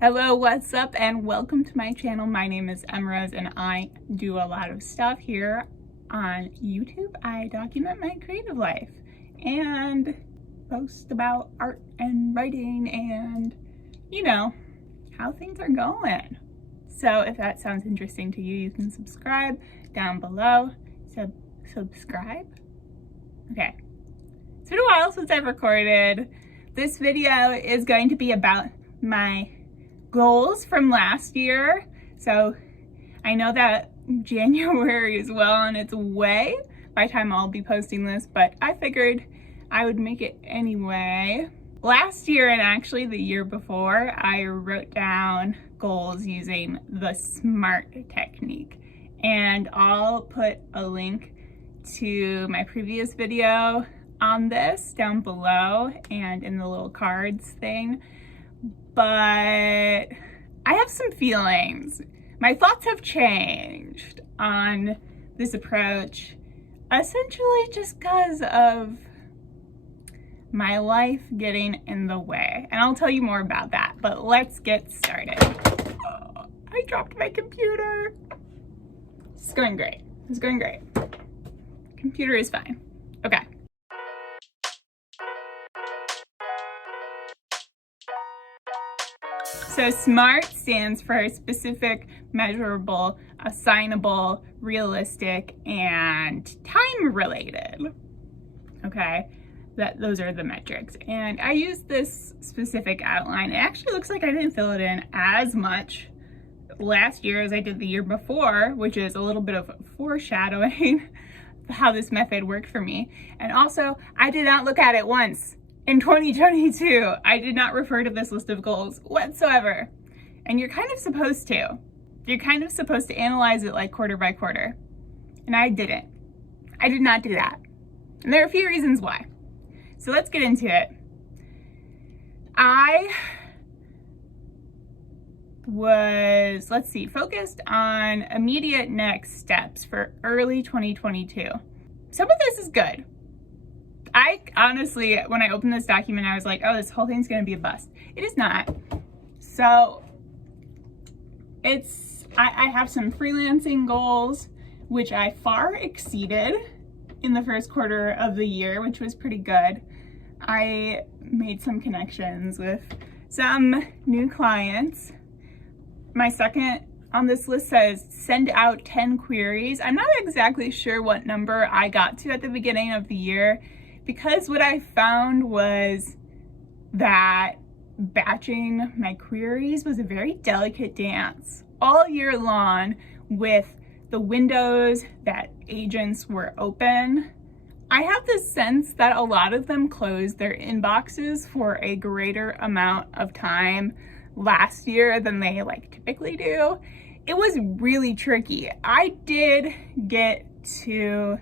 Hello, what's up, and welcome to my channel. My name is Emrose and I do a lot of stuff here on YouTube. I document my creative life and post about art and writing and, you know, how things are going. So if that sounds interesting to you, you can subscribe down below. Subscribe? Okay. It's been a while since I've recorded. This video is going to be about my goals from last year. So I know that January is well on its way by the time I'll be posting this, but I figured I would make it anyway. Last year, and actually the year before, I wrote down goals using the SMART technique, and I'll put a link to my previous video on this down below and in the little cards thing. But I have some feelings. My thoughts have changed on this approach, essentially just because of my life getting in the way. And I'll tell you more about that, but let's get started. Oh, I dropped my computer. It's going great. It's going great. Computer is fine. Okay. So SMART stands for specific, measurable, assignable, realistic, and time-related. Okay, those are the metrics. And I used this specific outline. It actually looks like I didn't fill it in as much last year as I did the year before, which is a little bit of foreshadowing how this method worked for me. And also, I did not look at it once. In 2022, I did not refer to this list of goals whatsoever. And you're kind of supposed to. You're kind of supposed to analyze it like quarter by quarter. And I didn't. I did not do that. And there are a few reasons why. So let's get into it. I was, focused on immediate next steps for early 2022. Some of this is good. I honestly, when I opened this document, I was like, oh, this whole thing's gonna be a bust. It is not. So I have some freelancing goals, which I far exceeded in the first quarter of the year, which was pretty good. I made some connections with some new clients. My second on this list says send out 10 queries. I'm not exactly sure what number I got to at the beginning of the year, because what I found was that batching my queries was a very delicate dance all year long with the windows that agents were open. I have this sense that a lot of them closed their inboxes for a greater amount of time last year than they typically do. It was really tricky. I did get to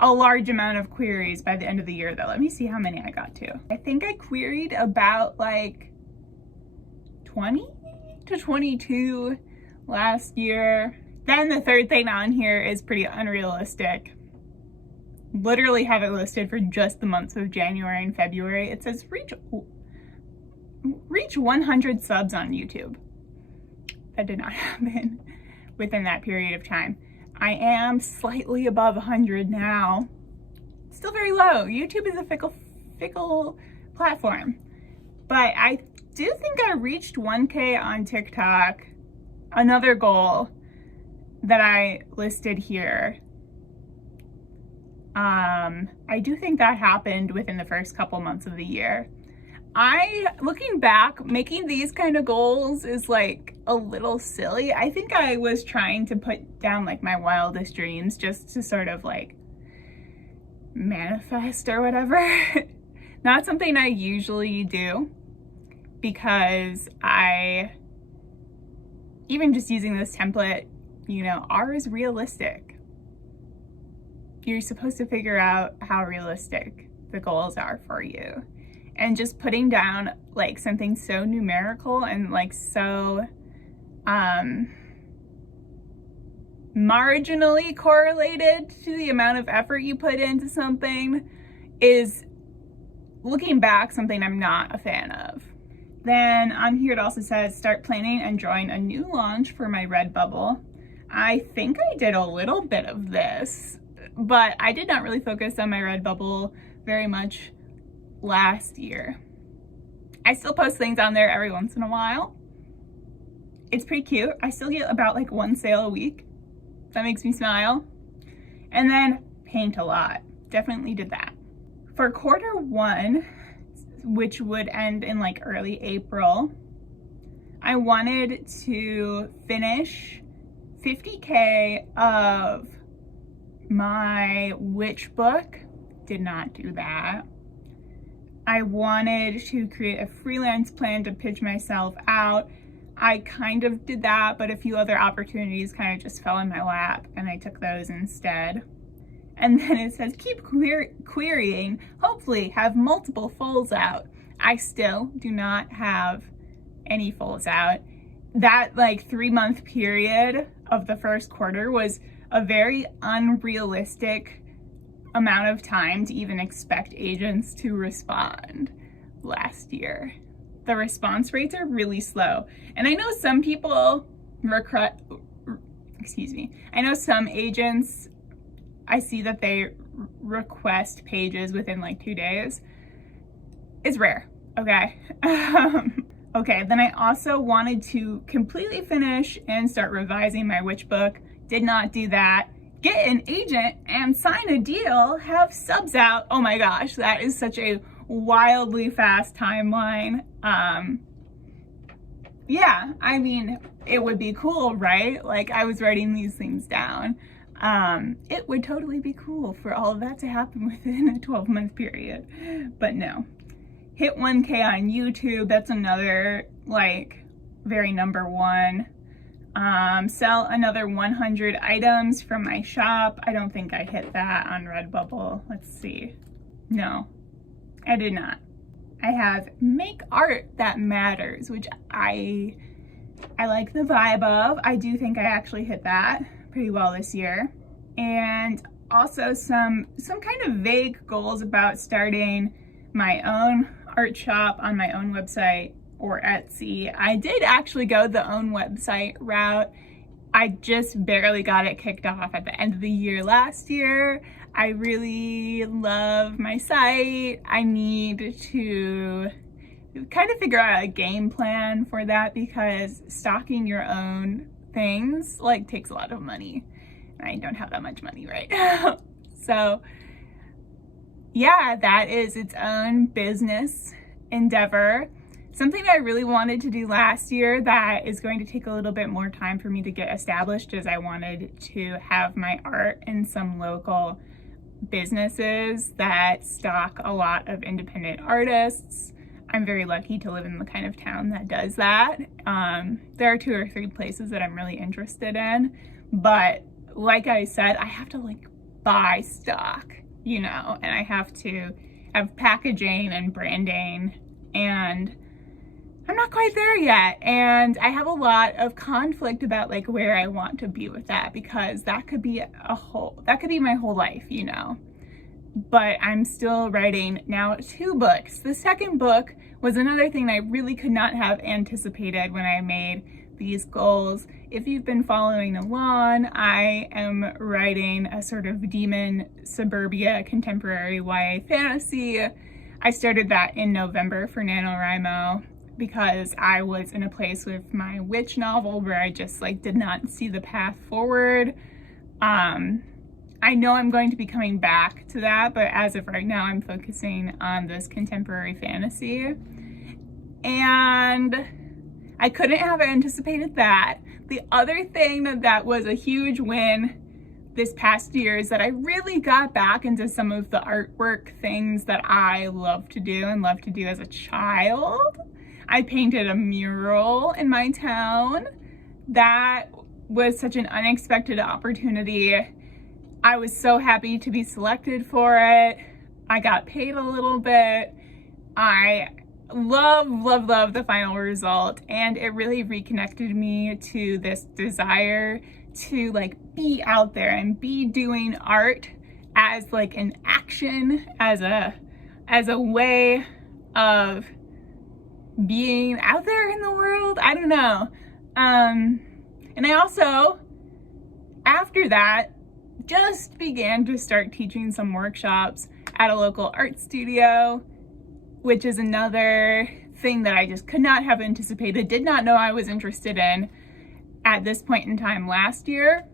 a large amount of queries by the end of the year though. Let me see how many I got to. I think I queried about 20 to 22 last year. Then the third thing on here is pretty unrealistic. Literally have it listed for just the months of January and February. It says reach 100 subs on YouTube. That did not happen within that period of time. I am slightly above 100 now. Still very low. YouTube is a fickle platform. But I do think I reached 1K on TikTok. Another goal that I listed here. I do think that happened within the first couple months of the year. Looking back, making these kind of goals is a little silly. I think I was trying to put down my wildest dreams just to sort of manifest or whatever. Not something I usually do, because even just using this template, R is realistic. You're supposed to figure out how realistic the goals are for you. And just putting down something so numerical and so marginally correlated to the amount of effort you put into something is, looking back, something I'm not a fan of. Then on here it also says, start planning and drawing a new launch for my Redbubble. I think I did a little bit of this, but I did not really focus on my Redbubble very much last year. I still post things on there every once in a while. It's pretty cute. I still get about like one sale a week. That makes me smile. And then paint a lot. Definitely did that. For quarter one, which would end in like early April, I wanted to finish 50K of my witch book. Did not do that. I wanted to create a freelance plan to pitch myself out. I kind of did that, but a few other opportunities kind of just fell in my lap and I took those instead. And then it says, keep querying, hopefully have multiple fulls out. I still do not have any fulls out. That like 3-month period of the first quarter was a very unrealistic amount of time to even expect agents to respond last year. The response rates are really slow. And I know some people I know some agents, I see that they request pages within like 2 days. It's rare, okay? Okay, then I also wanted to completely finish and start revising my witch book. Did not do that. Get an agent and sign a deal, have subs out. Oh my gosh, that is such a wildly fast timeline. Yeah, I mean, it would be cool, right? Like I was writing these things down. It would totally be cool for all of that to happen within a 12-month period, but no. Hit 1K on YouTube, that's another like very number one. Sell another 100 items from my shop. I don't think I hit that on Redbubble. Let's see. No, I did not. I have make art that matters, which I like the vibe of. I do think I actually hit that pretty well this year. And also some kind of vague goals about starting my own art shop on my own website or Etsy. I did actually go the own website route. I just barely got it kicked off at the end of the year last year. I really love my site. I need to kind of figure out a game plan for that because stocking your own things like takes a lot of money. I don't have that much money right now. So yeah, that is its own business endeavor. Something that I really wanted to do last year that is going to take a little bit more time for me to get established is I wanted to have my art in some local businesses that stock a lot of independent artists. I'm very lucky to live in the kind of town that does that. There are 2 or 3 places that I'm really interested in, but like I said, I have to like buy stock, you know, and I have to have packaging and branding, and I'm not quite there yet. And I have a lot of conflict about like where I want to be with that, because that could be my whole life, you know. But I'm still writing now 2 books. The second book was another thing I really could not have anticipated when I made these goals. If you've been following along, I am writing a sort of demon suburbia contemporary YA fantasy. I started that in November for NaNoWriMo because I was in a place with my witch novel where I just like did not see the path forward. I know I'm going to be coming back to that, but as of right now, I'm focusing on this contemporary fantasy. And I couldn't have anticipated that. The other thing that was a huge win this past year is that I really got back into some of the artwork things that I love to do and loved to do as a child. I painted a mural in my town. That was such an unexpected opportunity. I was so happy to be selected for it. I got paid a little bit. I love the final result, and it really reconnected me to this desire to like be out there and be doing art as like an action, as a way of being out there in the world. I don't know. And I also, after that, just began to start teaching some workshops at a local art studio, which is another thing that I just could not have anticipated, did not know I was interested in at this point in time last year.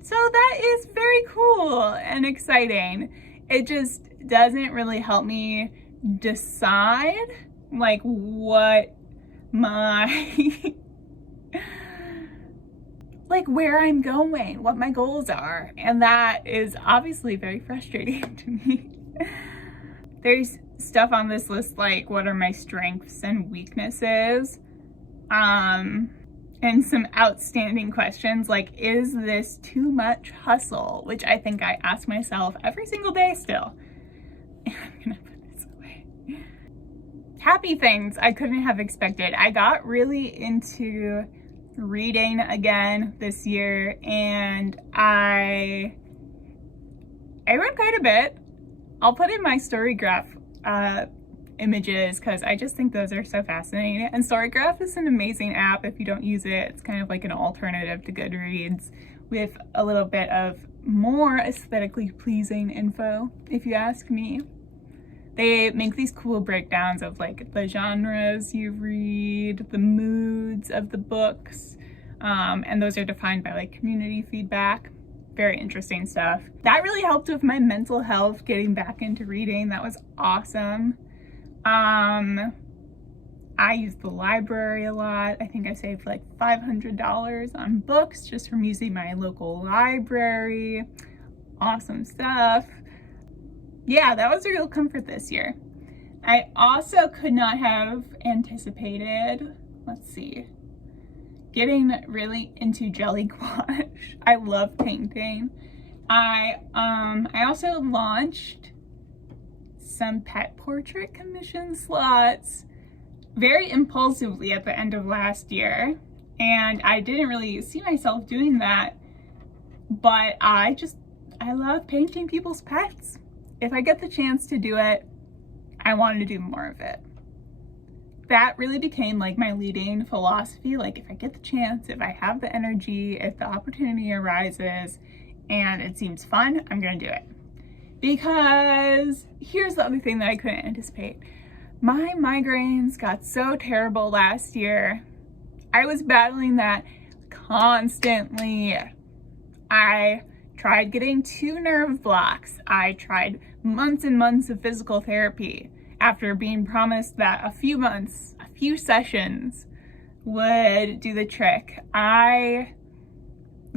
So that is very cool and exciting. It just doesn't really help me decide like what my like where I'm going, what my goals are. And that is obviously very frustrating to me. There's stuff on this list like what are my strengths and weaknesses, and some outstanding questions like, is this too much hustle? Which I think I ask myself every single day still. And I'm gonna put this away. Happy things I couldn't have expected. I got really into reading again this year, and I read quite a bit. I'll put in my Storygraph images because I just think those are so fascinating. And Storygraph is an amazing app if you don't use it. It's kind of like an alternative to Goodreads with a little bit of more aesthetically pleasing info, if you ask me. They make these cool breakdowns of like the genres you read, the moods of the books, and those are defined by like community feedback. Very interesting stuff. That really helped with my mental health, getting back into reading. That was awesome. I used the library a lot. I think I saved like $500 on books just from using my local library. Awesome stuff. Yeah, that was a real comfort this year. I also could not have anticipated, let's see, getting really into jelly gouache. I love painting. I also launched some pet portrait commission slots very impulsively at the end of last year. And I didn't really see myself doing that, but I love painting people's pets. If I get the chance to do it, I want to do more of it. That really became like my leading philosophy. Like if I get the chance, if I have the energy, if the opportunity arises and it seems fun, I'm gonna do it. Because here's the other thing that I couldn't anticipate. My migraines got so terrible last year. I was battling that constantly. I tried getting 2 nerve blocks. I tried months and months of physical therapy after being promised that a few months, a few sessions would do the trick. I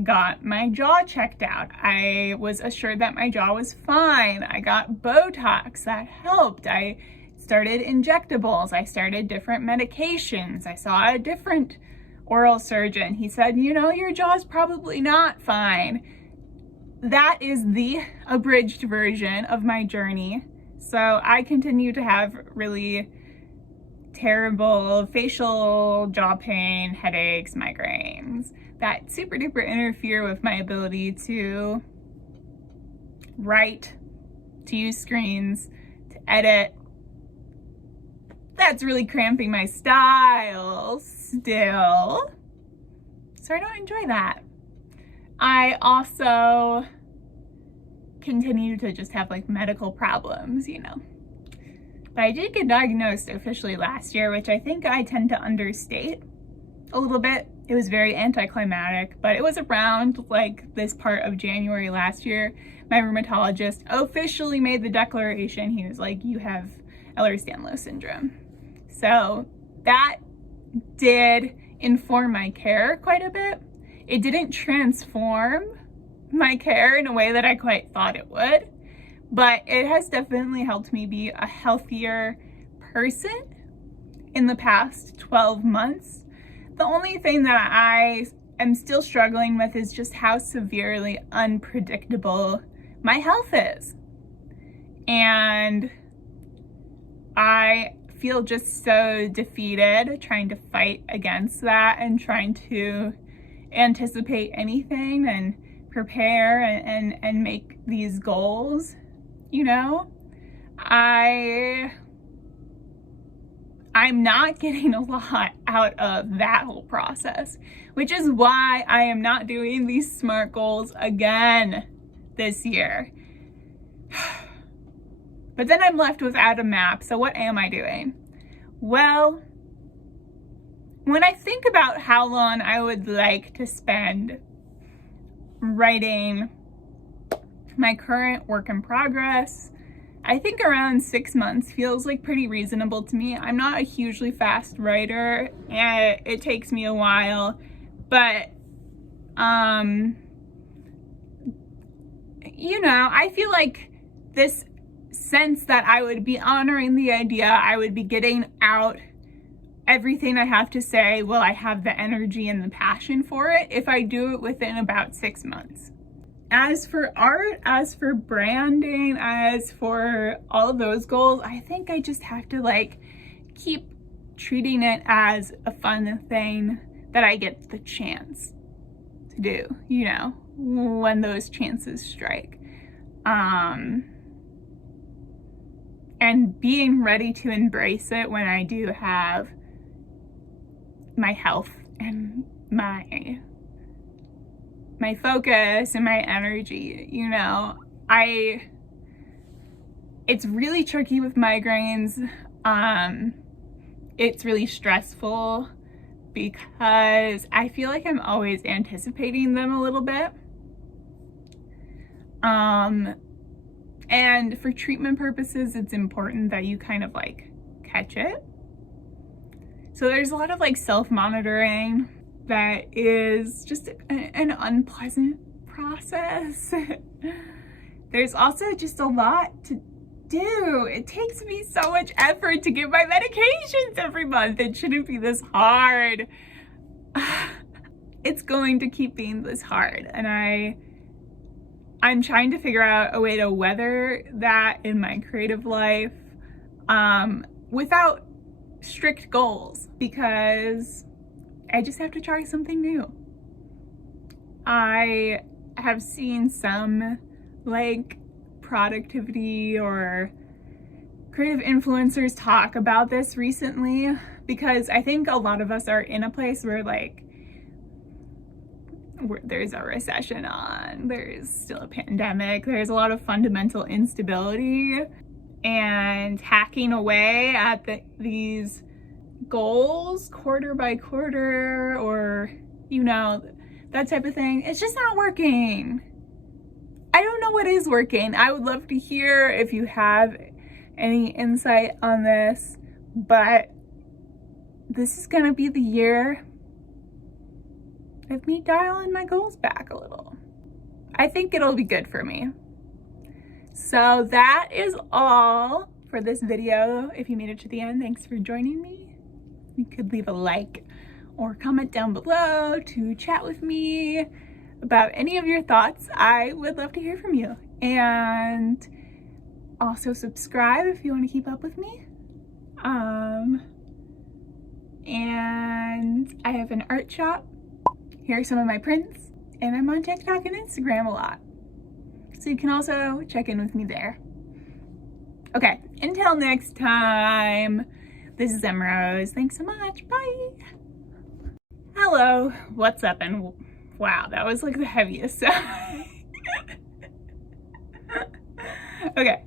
got my jaw checked out. I was assured that my jaw was fine. I got Botox, that helped. I started injectables. I started different medications. I saw a different oral surgeon. He said, you know, your jaw's probably not fine. That is the abridged version of my journey. So I continue to have really terrible facial jaw pain, headaches, migraines that super duper interfere with my ability to write, to use screens, to edit. That's really cramping my style still. So I don't enjoy that. I also continue to just have like medical problems, you know. But I did get diagnosed officially last year, which I think I tend to understate a little bit. It was very anticlimactic, but it was around like this part of January last year. My rheumatologist officially made the declaration. He was like, you have Ehlers-Danlos syndrome. So that did inform my care quite a bit. It didn't transform my care in a way that I quite thought it would, but it has definitely helped me be a healthier person in the past 12 months. The only thing that I am still struggling with is just how severely unpredictable my health is. And I feel just so defeated trying to fight against that and trying to anticipate anything and prepare and make these goals, you know. I I'm not getting a lot out of that whole process, which is why I am not doing these SMART goals again this year. But then I'm left without a map, so what am I doing? Well, when I think about how long I would like to spend writing my current work in progress, I think around 6 months feels like pretty reasonable to me. I'm not a hugely fast writer, and it takes me a while, but you know, I feel like this sense that I would be honoring the idea, I would be getting out everything I have to say, well, I have the energy and the passion for it if I do it within about 6 months. As for art, as for branding, as for all of those goals, I think I just have to like keep treating it as a fun thing that I get the chance to do, you know, when those chances strike. And being ready to embrace it when I do have my health and my focus and my energy, you know. It's really tricky with migraines. It's really stressful because I feel like I'm always anticipating them a little bit. And for treatment purposes, it's important that you kind of like catch it. So there's a lot of like self-monitoring that is just an unpleasant process. There's also just a lot to do. It takes me so much effort to get my medications every month. It shouldn't be this hard. It's going to keep being this hard, and I'm trying to figure out a way to weather that in my creative life without strict goals, because I just have to try something new. I have seen some like productivity or creative influencers talk about this recently, because I think a lot of us are in a place where like there's a recession on, there's still a pandemic, there's a lot of fundamental instability, and hacking away at these goals quarter by quarter, or you know, that type of thing, it's just not working. I don't know what is working. I would love to hear if you have any insight on this, but this is gonna be the year of me dialing my goals back a little. I think it'll be good for me. So that is all for this video. If you made it to the end, thanks for joining me. You could leave a like or comment down below to chat with me about any of your thoughts. I would love to hear from you. And also subscribe if you want to keep up with me. And I have an art shop. Here are some of my prints, and I'm on TikTok and Instagram a lot. So you can also check in with me there. Okay, until next time, this is Rose. Thanks so much, bye. Hello, what's up? And wow, that was like the heaviest. Okay.